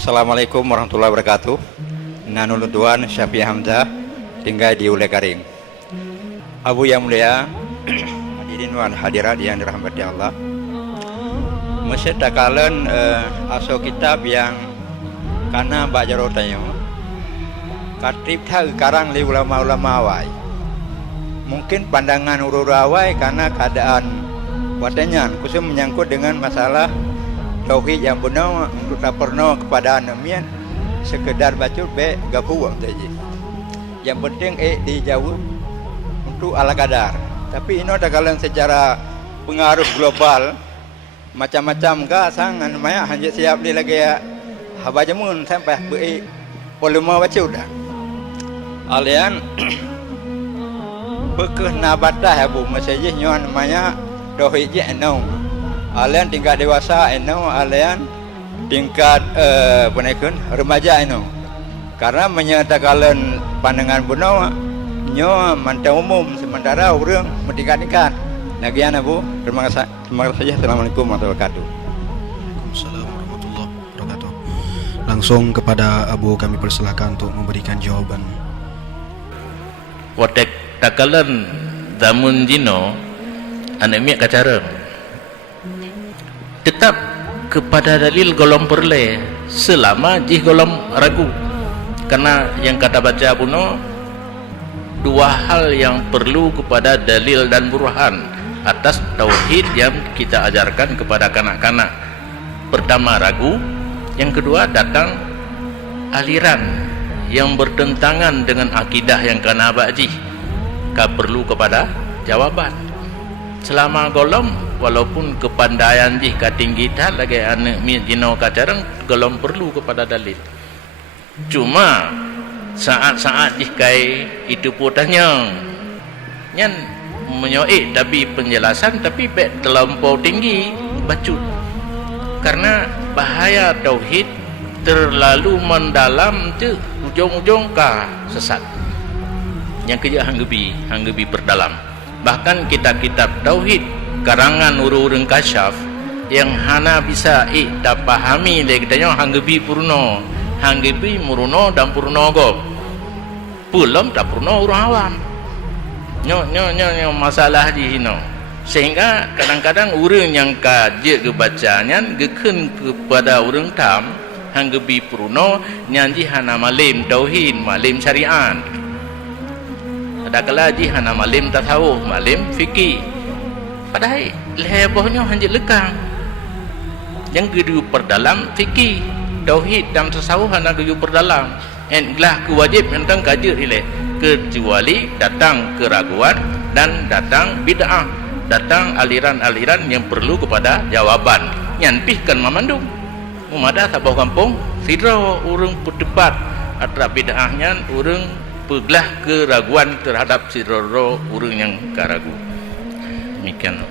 Assalamualaikum warahmatullahi wabarakatuh. Nanul Tuan Syafi Hamzah, tinggal di Ule Karing. Abu yang mulia, hadirin wan hadirat yang dirahmati Allah. Mesti takalan aso kitab yang kana bajaro tayo. Katib tha karang li ulama-ulama awai. Mungkin pandangan uru-uru awai karena keadaan watanya khusus menyangkut dengan masalah tauhid yang benar untuk tak pernah kepada anamian sekedar baca be gapuang saja. Yang penting dijawab untuk ala kadar. Tapi ini takalan secara pengaruh global macam-macam ka sangan maya hanya siap di lagi haba jamun sampai be volume baca dah. Alian bekeh nabata habu masjid nyon maya tauhid je enong. Alian tingkat dewasa enong, alian tingkat penaikun remaja enong. Karena menyatakan pandangan benar nyo mantau umum sementara orang meningkat-tingkat. Nagian Abu, terima kasih. Assalamualaikum warahmatullahi wabarakatuh. Waalaikumsalam warahmatullahi wabarakatuh. Langsung kepada Abu kami persilakan untuk memberikan jawaban. Watek takalan damun jino anemia kacara tetap kepada dalil golong perle selama jih golong ragu, karena yang kata baca puno dua hal yang perlu kepada dalil dan burhan atas tauhid yang kita ajarkan kepada kanak-kanak. Pertama ragu, yang kedua datang aliran yang bertentangan dengan akidah yang kana baji, ka perlu kepada jawaban. Selama golom walaupun kepandaian jih ka tinggi dah lagi anak mi jino ka jarang golom perlu kepada dalil. Cuma saat-saat jih kai itu putahnya nyan menyoik tapi penjelasan tapi bek terlampau tinggi bacut, karena bahaya tauhid terlalu mendalam tu ujung-ujung ka sesat. Yang kerja hanggebi perdalam. Bahkan kitab-kitab tauhid karangan urung-urung kasyaf yang hana bisa tak pahami le katanya hanggebi purno, hanggebi muruno dan purno go. Belum tak purno urang awam. Nyo masalah di sini. Sehingga kadang-kadang urang yang kaje kebacanya geken kepada urang tam hanggebi purno nyanji hana malim tauhid, malim syariat. Ada kala hana malim tasawuf, malim fikih. Padahal lebohnya hanya lekang. Yang kedua perdalam fikih, tauhid dan tasawuf hana kedua perdalam. Enlah kewajib tentang kaji ile kecuali datang keraguan dan datang bid'ah, datang aliran-aliran yang perlu kepada jawaban. Nyanpihkan memandung. Umada sabah kampung sidra urang berdebat antara bid'ahnya urang peglah keraguan terhadap sidra urang yang karagu. Demikian.